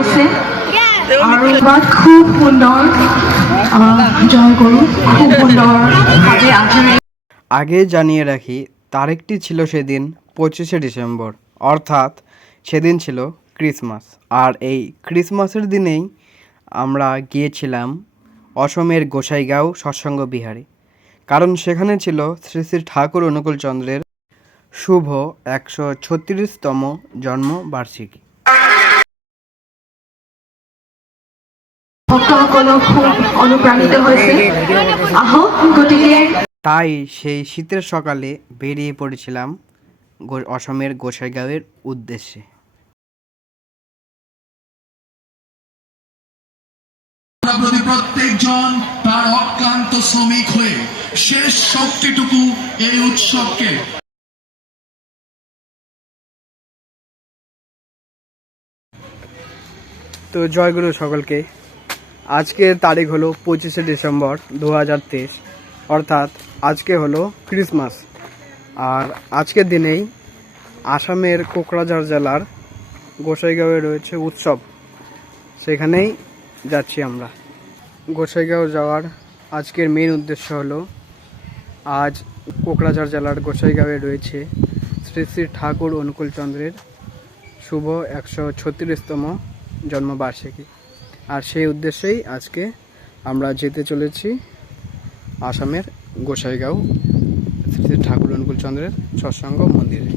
হৈছে আৰু বাট খুব সুন্দৰ জয় গুরু খুব সুন্দরভাবে আচরণ। আগে জানিয়ে রাখি তারিখটি ছিল সেদিন 25শে ডিসেম্বর, অর্থাৎ সেদিন ছিল ক্রিসমাস। আর এই ক্রিসমাসের দিনেই আমরা গিয়েছিলাম অসমের গোসাইগাঁও সৎসঙ্গ বিহারে, কারণ সেখানে ছিল শ্রী শ্রী ঠাকুর অনুকূলচন্দ্রের শুভ 136তম জন্মবার্ষিকী। ভক্তসকলও খুব অনুপ্রাণিত হয়েছে। আহক গতিকে তাই সেই শীতের সকালে বেরিয়ে পড়েছিলাম অসমের গোসাইগাঁওয়ের উদ্দেশ্যে। প্রত্যেকজন তার অক্লান্ত শ্রমিক হয়ে শেষ শক্তিটুকু এই উৎসবকে তো জয়গুরু সকলকে। আজকের তারিখ হলো 25শে ডিসেম্বর 2023, অর্থাৎ আজকে হলো ক্রিসমাস। আর আজকের দিনেই আসামের কোকরাঝাড় জেলার গোসাইগাঁওয়ে রয়েছে উৎসব, সেখানেই যাচ্ছি আমরা। গোসাইগাঁও যাওয়ার আজকের মেন উদ্দেশ্য হলো আজ কোকরাঝাড় জেলার গোসাইগাঁওয়ে রয়েছে শ্রী শ্রী ঠাকুর অনুকূলচন্দ্রের শুভ 136তম জন্মবার্ষিকী। আর সেই উদ্দেশ্যেই আজকে আমরা যেতে চলেছি আসামের গোসাইগাঁও শ্রী শ্রী ঠাকুর অনুকূলচন্দ্রের সৎসঙ্গ মন্দিরে।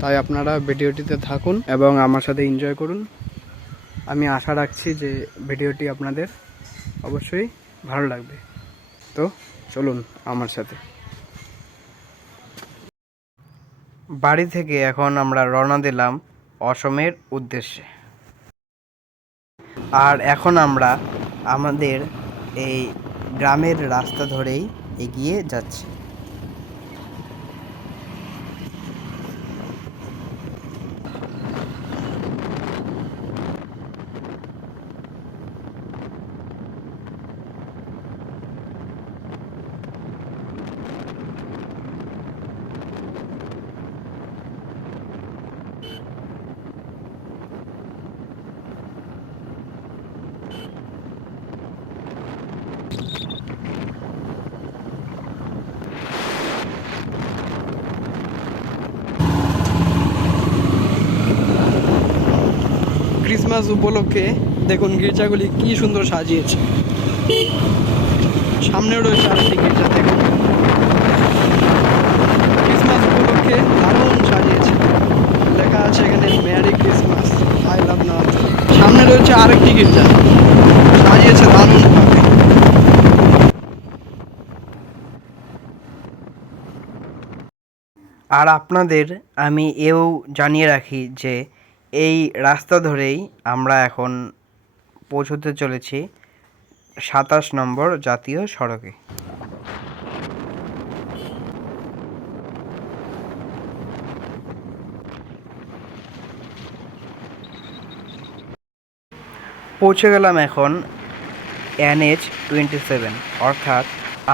তাই আপনারা ভিডিওটিতে থাকুন এবং আমার সাথে এনজয় করুন। আমি আশা রাখছি যে ভিডিওটি আপনাদের অবশ্যই ভালো লাগবে। তো চলুন আমার সাথে। বাড়ি থেকে এখন আমরা রওনা দিলাম অসমের উদ্দেশ্যে। আর এখন আমরা আমাদের এই গ্রামের রাস্তা ধরেই এগিয়ে যাচ্ছি। ক্রিসমাস উপলক্ষে দেখুন গির্জাগুলি কি সুন্দর সাজিয়েছে। সামনেও রয়েছে আরেকটি গির্জা, দেখুন ক্রিসমাস উপলক্ষে দারুণ সাজিয়েছে। লেখা আছে এখানে merry Christmas, I love north. সামনে রয়েছে আরেকটি গির্জা, সাজিয়েছে দারুণভাবে। আর আপনাদের আমি এও জানিয়ে রাখি যে এই রাস্তা ধরেই আমরা এখন পৌঁছতে চলেছি 27 নম্বর জাতীয় সড়কে। পৌঁছে গেলাম এখন NH-27, অর্থাৎ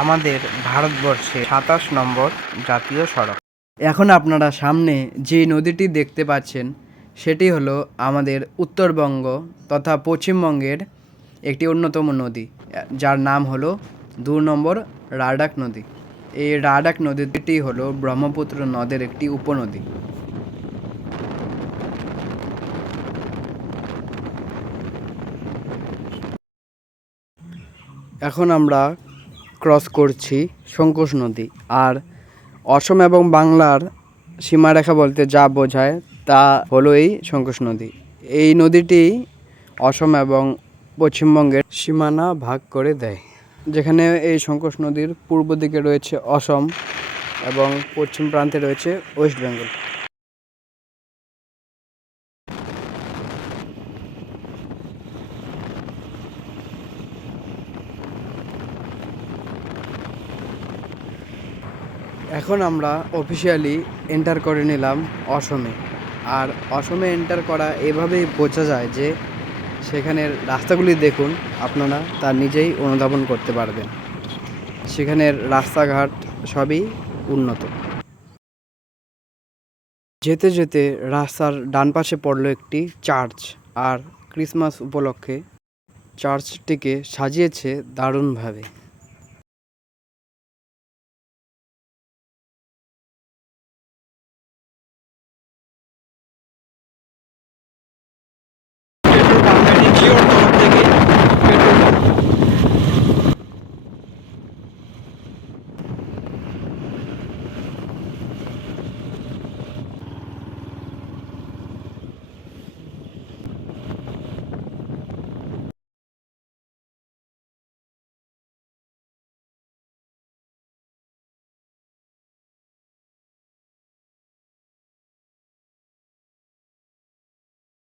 আমাদের ভারতবর্ষে 27 নম্বর জাতীয় সড়ক। এখন আপনারা সামনে যে নদীটি দেখতে পাচ্ছেন সেটি হলো আমাদের উত্তরবঙ্গ তথা পশ্চিমবঙ্গের একটি অন্যতম নদী, যার নাম হলো 2 নম্বর রাডাক নদী। এই রাডাক নদীটি হলো ব্রহ্মপুত্র নদের একটি উপনদী। এখন আমরা ক্রস করছি সংকোষ নদী। আর অসম এবং বাংলার সীমারেখা বলতে যা বোঝায় তা হলো এই সংকোষ নদী। এই নদীটি অসম এবং পশ্চিমবঙ্গের সীমানা ভাগ করে দেয়, যেখানে এই সংকোষ নদীর পূর্ব দিকে রয়েছে অসম এবং পশ্চিম প্রান্তে রয়েছে ওয়েস্ট বেঙ্গল। এখন আমরা অফিসিয়ালি এন্টার করে নিলাম অসমে। আর অসমে এন্টার করা এভাবেই বোঝা যায় যে সেখানের রাস্তাগুলি দেখুন, আপনারা তা নিজেই অনুধাবন করতে পারবেন। সেখানের রাস্তাঘাট সবই উন্নত। যেতে যেতে রাস্তার ডান পাশে পড়লো একটি চার্চ, আর ক্রিসমাস উপলক্ষে চার্চটিকে সাজিয়েছে দারুণভাবে।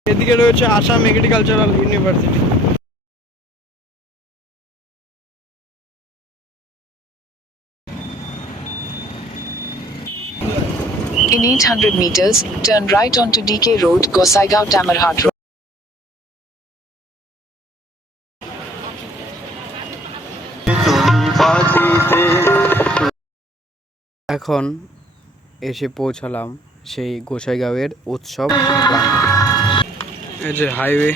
এদিকে রয়েছে Assam agricultural university. In 800 meters, turn right onto DK Road, Gosaigaon Tamarhat Road. এখন এসে পৌঁছালাম সেই গোসাইগাঁওয়ের উৎসব। এই যে হাইওয়ে,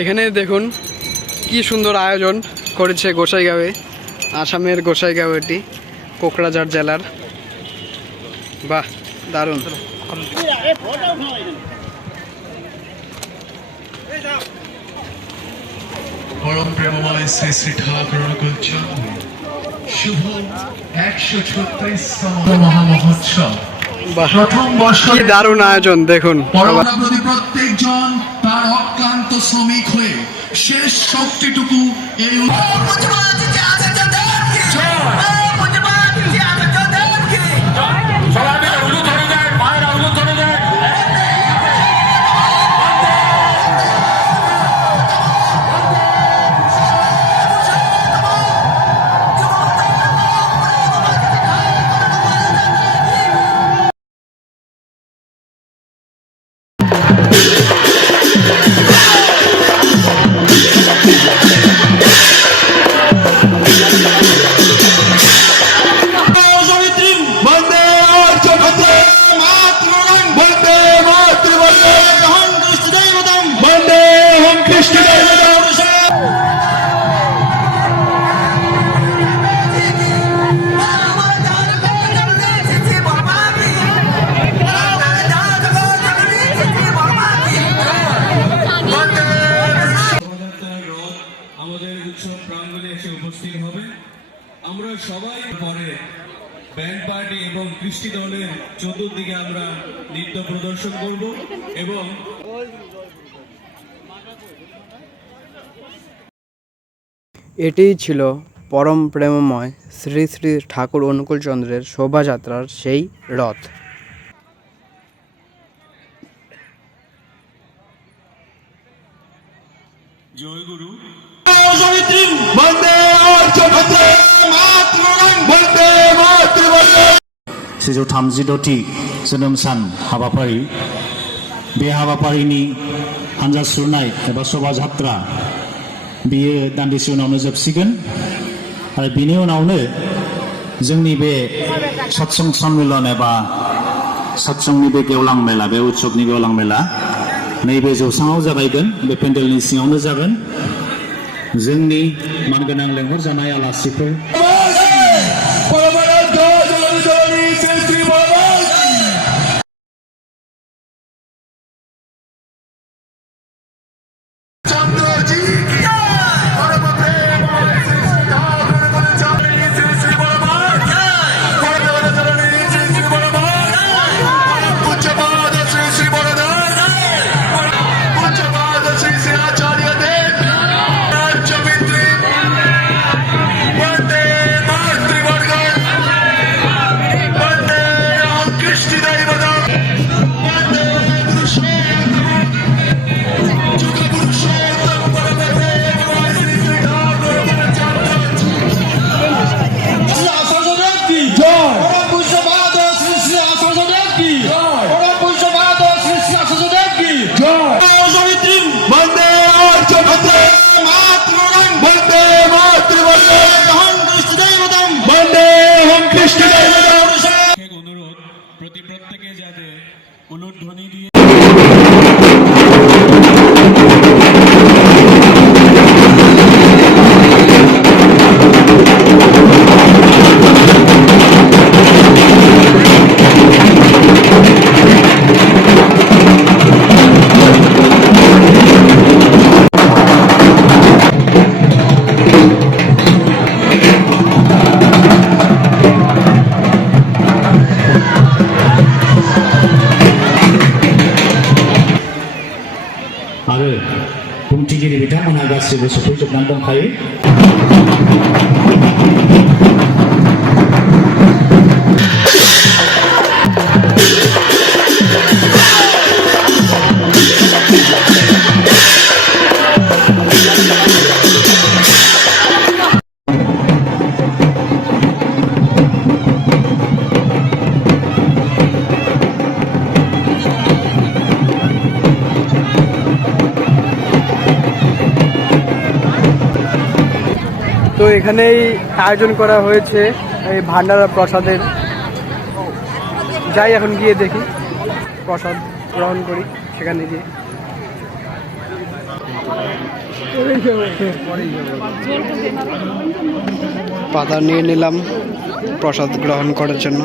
এখানে দেখুন কি সুন্দর আয়োজন করেছে গোসাইগাঁওয়ে। আসামের গোসাইগাঁও, এটি কোকরাঝাড় জেলার। বাহ, দারুণ। পরম প্রেমময় শ্রী শ্রী ঠাকুর অনুকূল চন্দ্র শুভ 136তম মহামহোৎসব প্রথম বর্ষ। কি দারুণ আয়োজন দেখুন। প্রতি প্রত্যেকজন তার অক্লান্ত শ্রমিক হয়ে শেষ শক্তিটুকু এই আমরা সবাই পরে ব্যান্ড পার্টি এবং কৃষ্টি দলের চতুর্দিকে আমরা নৃত্য প্রদর্শন করব এবং এটিই ছিল পরম প্রেমময় শ্রী শ্রী ঠাকুর অনুকূল চন্দ্রের শোভাযাত্রার সেই রথ। জয় গুরু। सेजौ 36थि जोनोम सान हाबाफारि, बे हाबाफारिनि हानजा सुरनाय एबा शोभायात्रा बेयो दान्दिसे उनावनो जोबसिगोन आरो बिनि उनावनो जोंनि बे सत्संग सम्मेलन एबा सत्संगनि बे गेवलां मेला, बे उत्सबनि गेवलां मेला नैबे जौसाङाव जागायगोन। बे पेन्डेलनि सिङावनो जागोन। जोंनि मानगोनां लेंहरजानाय आलासिफोर অনুরোধ প্রতি প্রত্যেকে যাতে উলুধ্বনি দিয়ে फोरोंगिरि बिथांमोनहा गासिबो सफैजोबनानै दंखायो। তো এখানেই আয়োজন করা হয়েছে এই ভান্ডারা প্রসাদের। যাই এখন গিয়ে দেখি, প্রসাদ গ্রহণ করি সেখানে গিয়ে। পাতা নিয়ে নিলাম প্রসাদ গ্রহণ করার জন্য।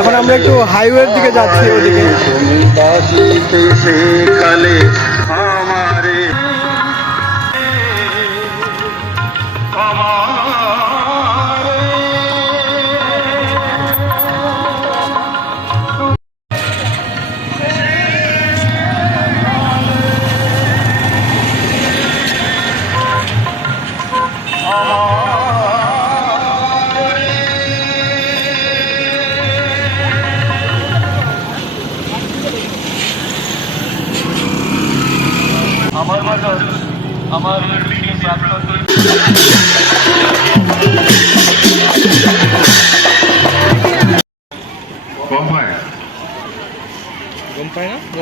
এখন আমরা একটু হাইওয়ের দিকে যাচ্ছি, ওদিকে।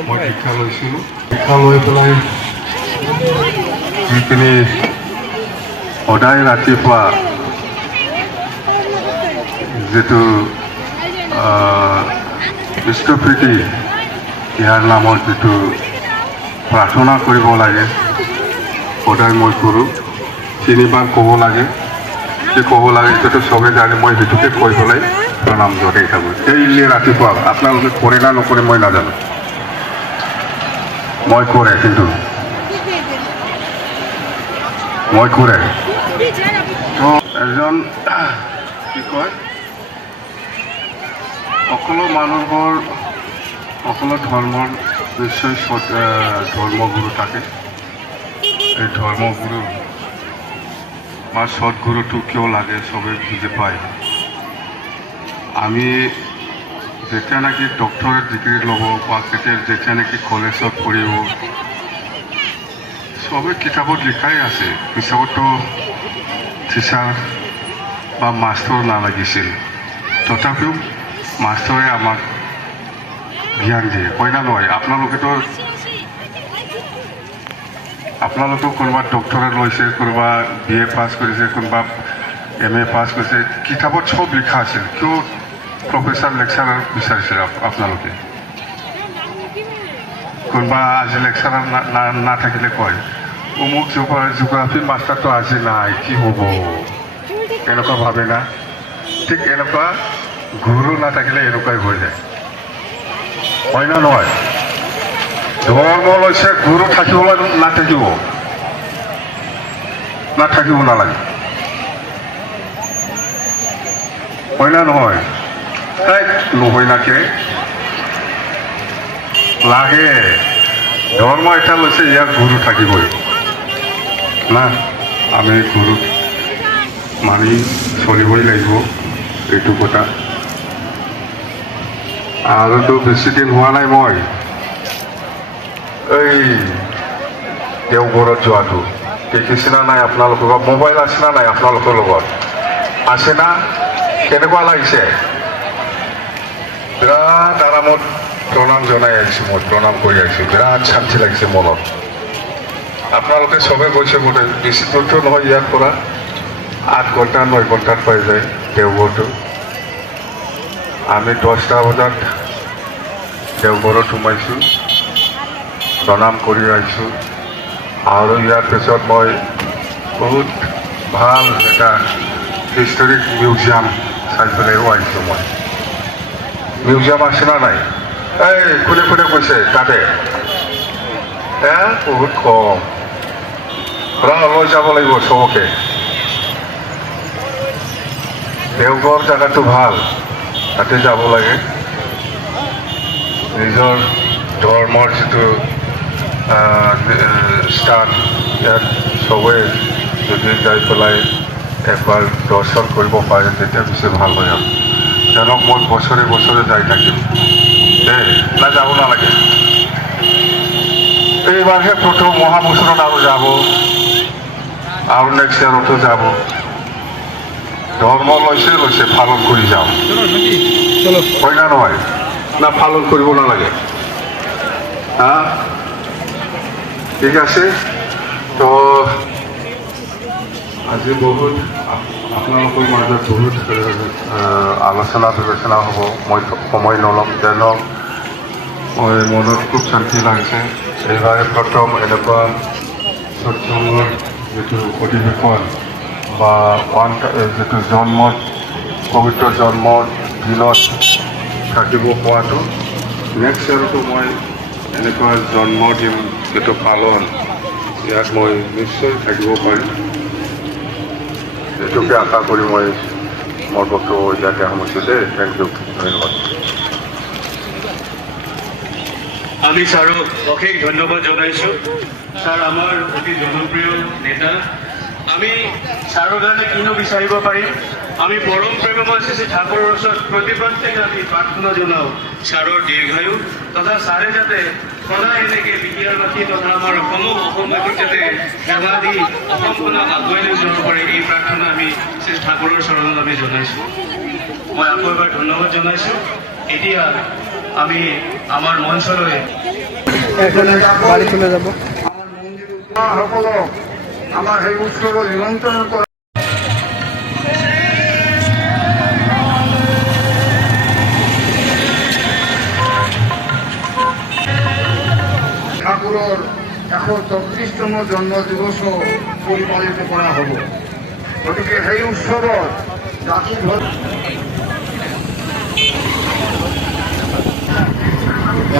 মই শিক্ষা লৈছিলোঁ। শিক্ষা লৈ পেলাই যিখিনি সদায় ৰাতিপুৱা যিটো বিষ্ণুপ্ৰীতি ইয়াৰ নামৰ যিটো প্ৰাৰ্থনা কৰিব লাগে সদায় মই কৰোঁ। 3 বাৰ ক'ব লাগে, কি ক'ব লাগে সেইটো চবেই জানে, মই সেইটোকে কৈ পেলাই প্ৰণাম জনাই থাকোঁ। ডেইলি ৰাতিপুৱা আপোনালোকে কৰে না নকৰে মই নাজানো, মই কৰে, কিন্তু মই কৰে। এজন কি কয়, সকলো মানুহৰ সকলো ধৰ্মৰ নিশ্চয় ধৰ্মগুৰু থাকে। এই ধৰ্মগুৰু বা সৎগুৰুটো কিয় লাগে চবেই বুজি পায়। আমি যেতিয়া নেকি ডক্টৰেট ডিগ্ৰী ল'ব বা যেতিয়া নেকি কলেজত পঢ়িব, চবেই কিতাপত লিখাই আছে। পিছততো টিচাৰ বা মাষ্টৰ নালাগিছিল, তথাপিও মাষ্টৰে আমাক জ্ঞান দিয়ে, কয় না নহয়। আপোনালোকেও কোনোবা ডক্টৰেট লৈছে, কোনোবা BA পাছ কৰিছে, কোনোবা MA পাছ কৰিছে, কিতাপত চব লিখা আছিল। কিয় প্ৰফেচাৰ লেকচাৰাৰ বিচাৰিছিল আপোনালোকে? কোনোবা আজি লেকচাৰাৰ নাথাকিলে কয় অমুক জিঅ'গ্ৰাফী মাষ্টাৰটো আজি নাই, কি হ'ব, এনেকুৱা ভাবে না? ঠিক এনেকুৱা গুৰু নাথাকিলে এনেকুৱাই হৈ যায়। হয় না নহয়? ধৰ্ম লৈছে গুৰু থাকিব নাথাকিব নাথাকিব নালাগে, হয় না নহয়? নহয় নাকে লাগে। ধৰ্ম এটা লৈছে, ইয়াত গুৰু থাকিবই না। আমি গুৰু মানি চলিবই লাগিব, এইটো কথা। আৰুতো বেছি দিন হোৱা নাই মই এই দেওঘৰত যোৱাটো দেখিছে না নাই আপোনালোকৰ? মোবাইল আছে না নাই আপোনালোকৰ লগত? আছে না? কেনেকুৱা লাগিছে? বিৰাট আৰামত প্ৰণাম জনাই আহিছোঁ, মই প্ৰণাম কৰি আহিছোঁ। বিৰাট শান্তি লাগিছে মনত। আপোনালোকে চবে গৈছে বোলে, বেছি দূৰটো নহয়, ইয়াৰ পৰা 8 ঘণ্টা 9 ঘণ্টাত পাই যায় দেওঘৰটো। আমি 10টা বজাত দেওঘৰত সোমাইছোঁ, প্ৰণাম কৰি আহিছোঁ। আৰু ইয়াৰ পিছত মই বহুত ভাল এটা হিষ্টৰিক মিউজিয়াম চাই পেলাইও আহিছোঁ। মই মিউজিয়াম আছে না নাই? এই কোনে কোনে কৈছে তাতে? বহুত কম। লৈ যাব লাগিব চবকে। দেওঘৰ জেগাটো ভাল, তাতে যাব লাগে। নিজৰ ধৰ্মৰ যিটো স্থান, ইয়াত চবেই যদি যাই পেলাই একবাৰ দৰ্শন কৰিব পাৰে তেতিয়া বেছি ভাল হয়। আৰু তেওঁলোক মই বছৰে বছৰে যাই থাকিম দেই, না যাব নালাগে? এইবাৰহে প্ৰথম মহাবছৰত আৰু যাব, আৰু নেক্সট ইয়াৰতো যাব। ধৰ্ম লৈছে লৈছে, পালন কৰি যাওঁ, হয় না নহয়? না পালন কৰিব নালাগে? ঠিক আছে। তো আজি বহুত আপোনালোকৰ মাজত বহুত আলোচনা বিবেচনা হ'ব। মই সময় নল'ম, যেন মই মনত খুব শান্তি লাগিছে। এইবাৰে প্ৰথম এনেকুৱা সৎসংগৰ যিটো অধিৱেশন বা যিটো জন্মৰ পবিত্ৰ জন্মৰ দিনত থাকিব পোৱাটো, নেক্সট ইয়াৰতো মই এনেকুৱা জন্মদিন যিটো পালন, ইয়াত মই নিশ্চয় থাকিব পাৰিম। এইটোকে আশা কৰি মই মোৰ বক্তব্য ইয়াতে সামৰিছোঁ দেই। থেংক ইউ, ধন্যবাদ। আমি ছাৰক অশেষ ধন্যবাদ জনাইছোঁ। ছাৰ আমাৰ অতি জনপ্ৰিয় নেতা। আমি ছাৰৰ কাৰণে কিনো বিচাৰিব পাৰিম? আমি পৰম প্ৰেমময় শ্ৰী ঠাকুৰৰ ওচৰত প্ৰত্যেকে আমি প্ৰাৰ্থনা জনাওঁ ছাৰৰ দীৰ্ঘায়ু, তথা ছাৰে যাতে সদায় এনেকৈ বিদ্যাৰ্থী তথা আমাৰ অসমবাসীক যাতে সেৱা দি অসমখনক আগুৱাই লৈ যাব পাৰে, এই প্ৰাৰ্থনা আমি শ্ৰী ঠাকুৰৰ চৰণত আমি জনাইছোঁ। মই আকৌ এবাৰ ধন্যবাদ জনাইছোঁ। এতিয়া আমি আমাৰ মঞ্চলৈ বাড়ি চলে যাব। সকলক আমাৰ সেই উৎসৱত নিমন্ত্ৰণ কৰা। ঠাকুৰৰ 134তম জন্ম দিৱসো পৰিপালিত কৰা হ'ব। গতিকে সেই উৎসৱত জাতি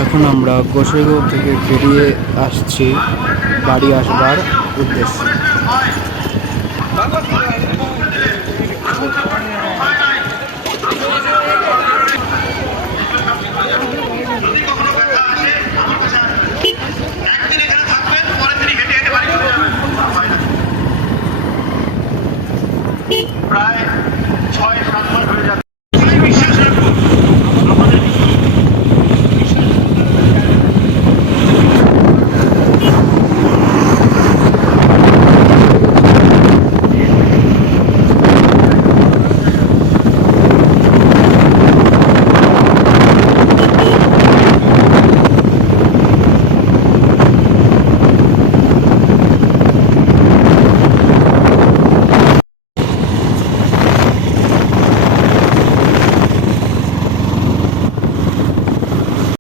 এখন আমরা গোসাইগাঁও থেকে বেরিয়ে আসছি বাড়ি আসবার উদ্দেশ্যে।